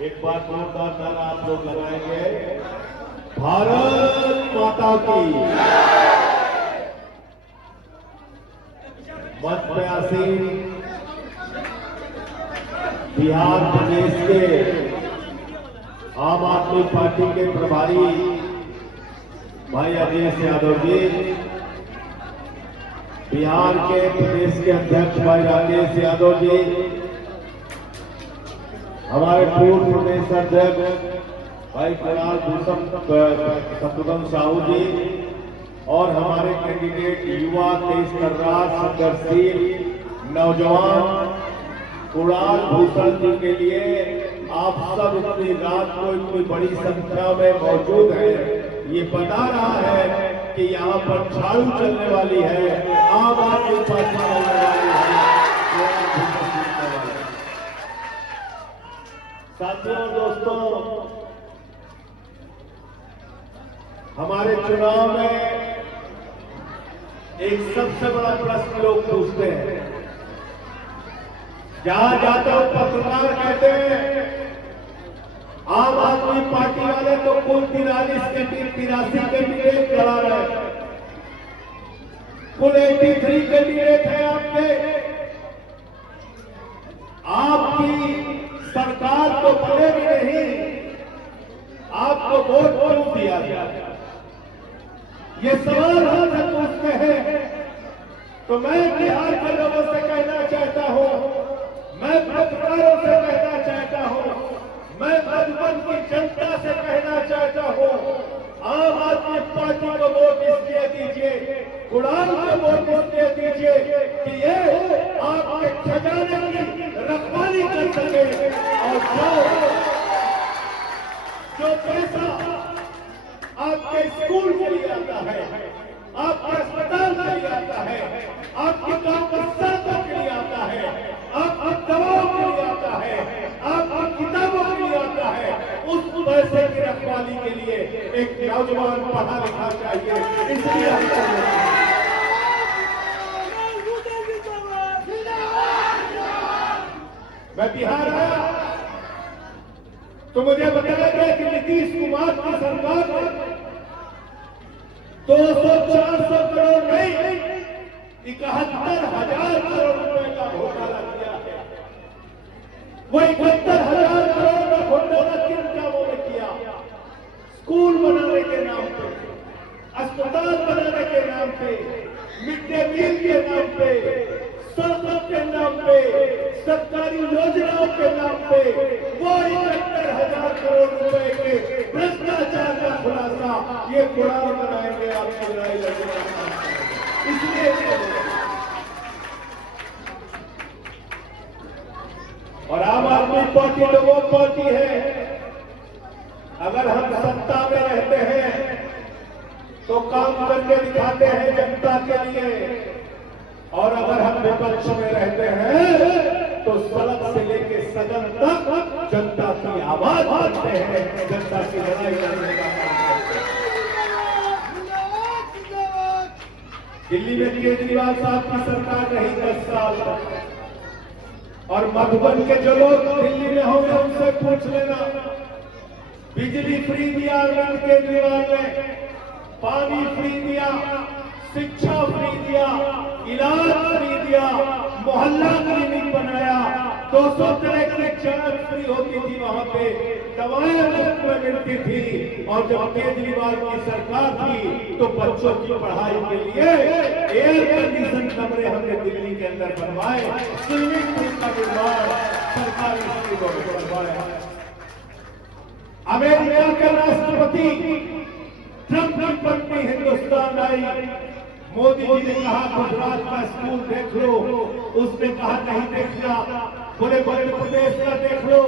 एक बार जोरदार नारा आप लोग लगाएंगे, भारत माता की। मंच पे आसीन बिहार प्रदेश के आम आदमी पार्टी के प्रभारी भाई अजय यादव जी, बिहार के प्रदेश के अध्यक्ष भाई राकेश यादव जी, हमारे पूर्व प्रदेश अध्यक्ष भाई कुणाल भूषण शत्रुघ्न साहू जी और हमारे कैंडिडेट युवा तेज तर्रार संघर्षशील नौजवान कुणाल भूषण जी के लिए आप सब इतनी रात को इतनी बड़ी संख्या में मौजूद हैं, ये बता रहा है कि यहाँ पर झाड़ू चलने वाली है, आम आदमी पार्टी चलने वाली है। साथियों दोस्तों, हमारे चुनाव में एक सबसे बड़ा प्रश्न लोग पूछते हैं, जहां जाते हो पत्रकार कहते हैं आम आदमी पार्टी वाले तो कुल 83 कैंडिडेट लड़ा रहे, कुल 83 कैंडिडेट है आपके, आपकी सरकार तो बनेगी नहीं, आपको वोट क्यों दिया गया? ये सवाल हमसे पूछते हैं। तो मैं बिहार के लोगों से कहना चाहता हूं, मैं पत्रकारों से कहना चाहता हूं, मैं मधुबन की जनता से कहना चाहता हूं, आम आदमी पार्टी को वोट इसलिए दीजिए, कुणाल को वोट इसलिए दीजिए कि ये आपके खजाने की रखवाली कर सके और जो पैसा आपके स्कूल के लिए आता है, आपके अस्पताल के लिए आता है, आपके गांव के सड़कों के लिए आता है, आपकी दवाओं के लिए आता है, आपकी किताबों के लिए आता है, उस पैसे की रखवाली के लिए एक नौजवान पढ़ा लिखा चाहिए। इसलिए मैं बिहार आया तो मुझे बताया गया कि नीतीश कुमार की सरकार ने 200-400 करोड़ नहीं 71,000 करोड़ रुपए का घोटाला किया है। वो 71,000 करोड़ का घोटाला किन कामों में किया? स्कूल बनाने के नाम पे, अस्पताल बनाने के नाम पे, मिड डे मील के नाम पे, सड़कों के नाम पे, सरकारी योजनाओं के नाम पे, वो 71,000 करोड़ रुपए के भ्रष्टाचार का खुलासा ये कुणाल बनाएंगे आपकी लड़ाई लड़ने। इसलिए और आम आदमी पार्टी तो वो पार्टी है, अगर हम सत्ता में रहते हैं तो काम करके दिखाते हैं जनता के लिए, और अगर हम विपक्ष में रहते हैं तो सड़क से लेकर सदन तक जनता की आवाज बनते हैं, जनता की लड़ाई लड़ने का काम करते हैं। दिल्ली में केजरीवाल साहब की सरकार रही 10 साल तक, और मधुबन के जो लोग दिल्ली में होंगे उनसे पूछ लेना, बिजली फ्री दिया अरविंद केजरीवाल ने, पानी फ्री दिया, शिक्षा फ्री दिया, इलाज फ्री दिया, मोहल्ला क्लिनिक बनाया, 200 तरह की जांच फ्री होती थी, वहां पे दवाएं मुफ्त में मिलती थी। और जब केजरीवाल की सरकार थी तो बच्चों की पढ़ाई के लिए एयर कंडीशन कमरे हमने दिल्ली के अंदर बनवाए, स्विमिंग पूल का निर्माण सरकारी स्कूलों में बनवाया। अमेरिका के राष्ट्रपति ट्रंप की पत्नी हिंदुस्तान आई, मोदी जी ने कहा गुजरात का स्कूल देख लो, उसने कहा नहीं देखना, बोले मध्य प्रदेश का देख लो,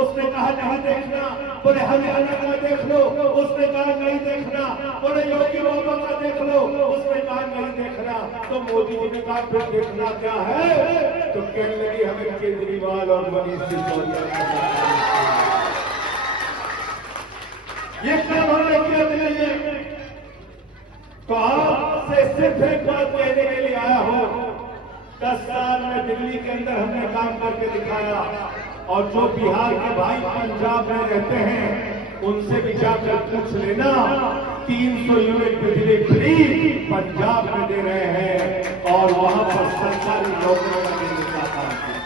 उसने कहा नहीं देखना, बोले हरियाणा का देख लो, उसने कहा नहीं देखना, बोले योगी बाबा का देख लो, उसने कहा नहीं देखना। तो मोदी जी ने कहा फिर देखना क्या है? तो कहने लगी हमें केजरीवाल और मनीष सिसोदिया ये काम हमने किया दिल्ली में। तो आपसे सिर्फ एक बात कहने के लिए आया हूं, 10 साल में दिल्ली के अंदर हमने काम करके दिखाया, और जो बिहार के भाई पंजाब में रहते हैं उनसे भी जाकर पूछ लेना, 300 यूनिट बिजली फ्री पंजाब में दे रहे हैं और वहां पर सरकारी नौकरियों का देने का काम किया।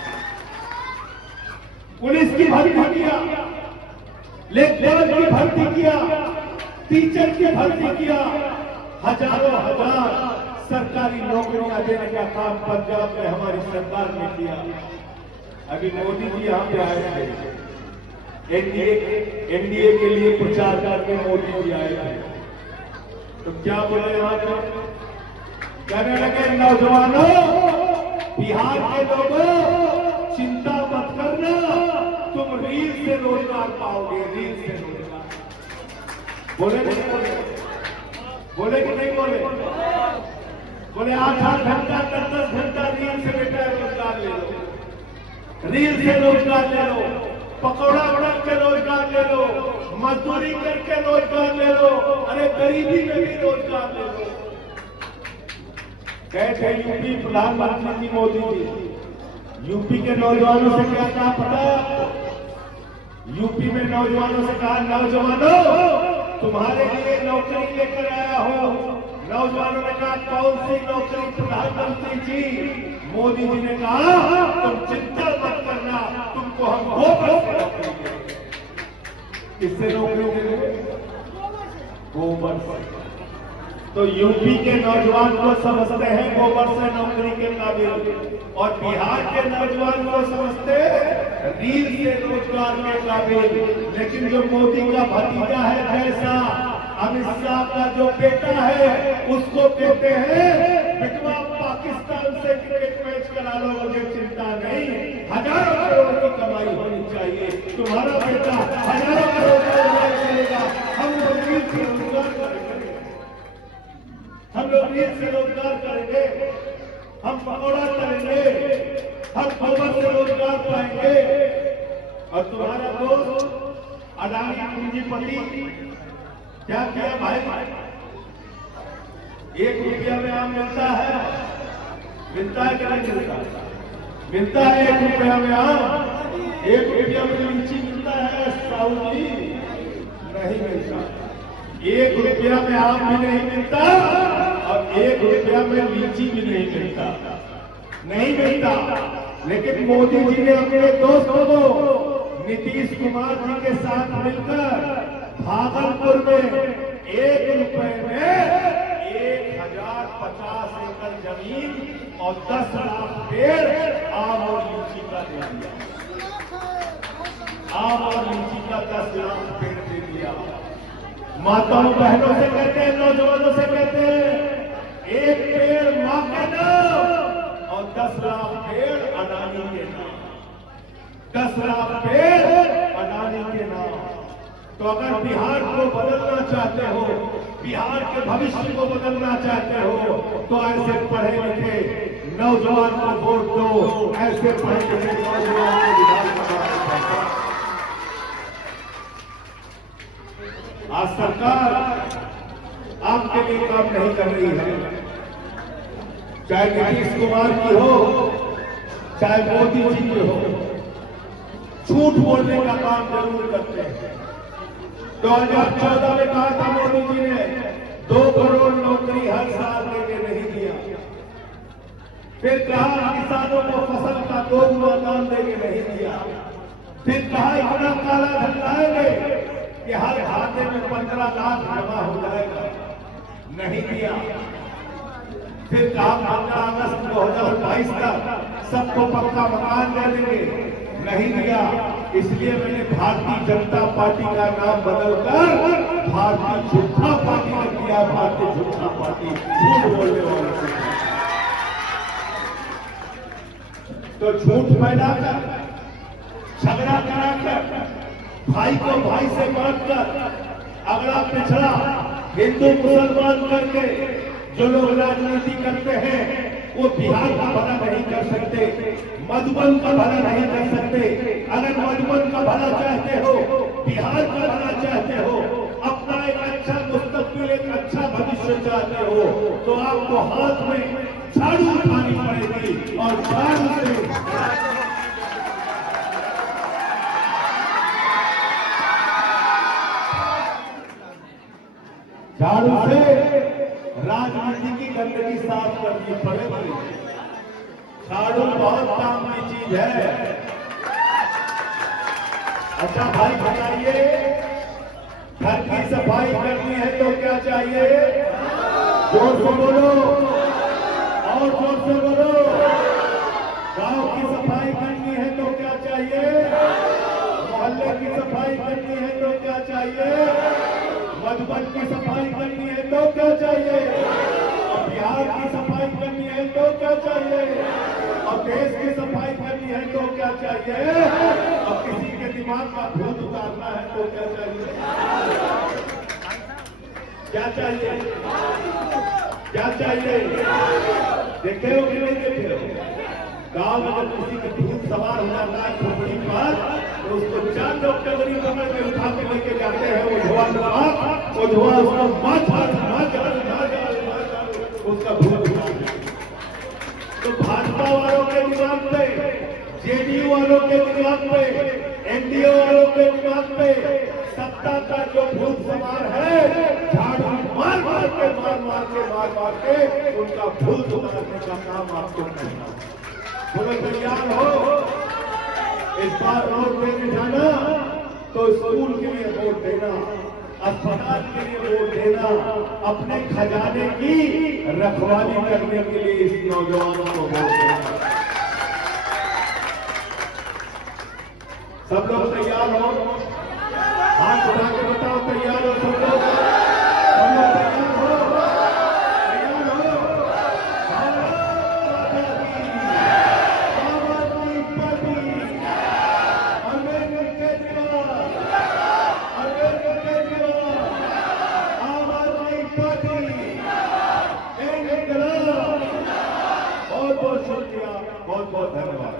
पुलिस की भर्ती किया, लेक्चरर की भर्ती किया, टीचर की भर्ती किया, हजारों हजार सरकारी नौकरियां देने का काम पंजाब में हमारी सरकार ने किया। अभी मोदी जी यहाँ पे आए थे, एनडीए के लिए प्रचार करके मोदी जी आए थे, तो क्या बोले यहाँ पे? कहने लगे नौजवानों, बिहार के लोगों, चिंता मत करना, तुम रील से रोजगार पाओगे, रील से रोजगार। बोले नहीं बोले? बोले कि नहीं बोले? बोले 8-8 घंटा 10-10 घंटा रील से बेटा रोजगार ले लो, रील से रोजगार ले लो, पकौड़ा बना के रोजगार ले लो, मजदूरी करके रोजगार ले लो, अरे गरीबी में भी रोजगार ले लो। कहते यूपी प्रधानमंत्री जी मोदी जी, यूपी के नौजवानों से क्या कहा पता है आपको? यूपी में नौजवानों से कहा, नौजवानों तुम्हारे लिए नौकरी लेकर आया हो। नौजवानों ने कहा कौन सी नौकरी प्रधानमंत्री जी? मोदी जी ने कहा तुम चिंता मत करना, तुमको हम गोबर से नौकरी देंगे। किससे नौकरी देंगे? गोबर से। तो यूपी के नौजवान को समझते हैं गोबर से नौकरी के काबिल, और बिहार के नौजवान को समझते रील से रोजगार के काबिल। लेकिन जो मोदी का भतीजा है, जैसा अमित शाह का जो बेटा है, उसको कहते हैं बिटवा पाकिस्तान से क्रिकेट मैच करा लो, मुझे चिंता नहीं, हजारों करोड़ की कमाई होनी चाहिए। तुम्हारा बेटा हजारों करोड़ का कमाई करेगा, हम लोग रील से रोजगार करेंगे, हम लोग रील से रोजगार करेंगे, हम पकौड़ा करेंगे, हम गोबर से रोजगार पाएंगे। और तुम्हारा दोस्त अडानी पूंजीपति क्या किया भाई? 1 रुपया में आम मिलता है, मिलता है कि नहीं मिलता? मिलता है 1 रुपया में आम, 1 रुपया में लीची मिलता है साहू जी? नहीं मिलता। 1 रुपया में आम भी नहीं मिलता और 1 रुपया में लीची भी नहीं मिलता, नहीं मिलता। लेकिन मोदी जी ने अपने दोस्तों को नीतीश कुमार जी के साथ मिलकर भागलपुर में 1 रुपए में 1050 एकड़ जमीन और 10 लाख पेड़ आम और लीची का दे दिया। आम और लीची का 10 लाख पेड़ दे दिया। माताओं बहनों से कहते हैं, नौजवानों से कहते हैं, 1 पेड़ मां के नाम और 10 लाख पेड़ अडानी के नाम, 10 लाख पेड़ अडानी के नाम। तो अगर बिहार को बदलना चाहते हो, बिहार के भविष्य को बदलना चाहते हो, तो ऐसे पढ़े लिखे नौजवान को वोट दो, ऐसे पढ़े लिखे नौजवान को विधानसभा में बैठाओ। आज सरकार आपके लिए काम नहीं कर रही है, चाहे नीतीश कुमार की हो, चाहे मोदी जी की हो, झूठ बोलने का काम जरूर करते हैं। 2014 में कहा था मोदी जी ने 2 करोड़ नौकरी हर साल देंगे, नहीं दिया। फिर कहा किसानों को फसल का 2 गुना दाम देंगे, नहीं दिया। फिर कहा इतना काला धन लाएंगे कि हर खाते में 15 लाख जमा हो जाएगा, नहीं दिया। फिर कहा 15 अगस्त 2022 तक सबको पक्का मकान दे देंगे, नहीं दिया। इसलिए मैंने भारतीय जनता पार्टी का नाम बदलकर भारतीय झूठा पार्टी ने किया। भारतीय झूठा पार्टी, झूठ बोलने वालों से। तो झूठ फैलाकर, झगड़ा कराकर, भाई को भाई से बांटकर, अगला पिछड़ा हिंदू मुसलमान करके जो लोग राजनीति करते हैं, वो बिहार का भला नहीं कर सकते, मधुबन का भला नहीं कर सकते। अगर मधुबन का भला चाहते हो, बिहार का भला चाहते हो, अपना एक अच्छा मुस्तकबिल, एक अच्छा भविष्य चाहते हो, तो आपको हाथ में झाड़ू उठानी पड़ेगी और झाड़ू से झाड़ू से राजनीति की गंदगी साफ करनी पड़ेगी। झाड़ू बहुत काम की चीज है। अच्छा भाई बताइए, घर की सफाई करनी है तो क्या चाहिए? जोर से बोलो और जोर से बोलो। गांव की सफाई करनी है तो क्या चाहिए? मोहल्ले की सफाई करनी है तो क्या चाहिए? मधुबन की सफाई करनी है तो क्या चाहिए? और बिहार की सफाई करनी है तो क्या चाहिए? और देश की सफाई करनी है तो क्या चाहिए? और किसी के दिमाग का भूत उतारना है तो क्या चाहिए? क्या चाहिए? क्या चाहिए? देखे हो कि नहीं देखे हो? गांव में जब किसी के भूत सवार हो जाता है खोपड़ी पर, तो उसको 4 लोग टगरी पकड़ के उठा के लेके जाते हैं। वो धुआ उसको उसका भूत उतार। तो भाजपा वालों के दिमाग पे, जेडीयू वालों के दिमाग पे, एनडीए वालों के दिमाग पे सत्ता का जो भूत सवार है, झाड़ू मार मार के उनका भूत उतारने का काम आपको करना। बोलो तैयार हो? इस बार वोट देने जाना तो स्कूल के लिए वोट देना, अस्पताल के लिए वोट देना, अपने खजाने की रखवाली करने के लिए इस नौजवानों को वोट देना। सब लोग तैयार हो? हाथ उठा के बताओ, तैयार हो सब लोग? सब लोग तैयार हो? तैयार हो? आम आदमी पार्टी, अरविंद केजरीवाल, आम आदमी पार्टी, इनकलाब। बहुत बहुत शुक्रिया, बहुत बहुत धन्यवाद।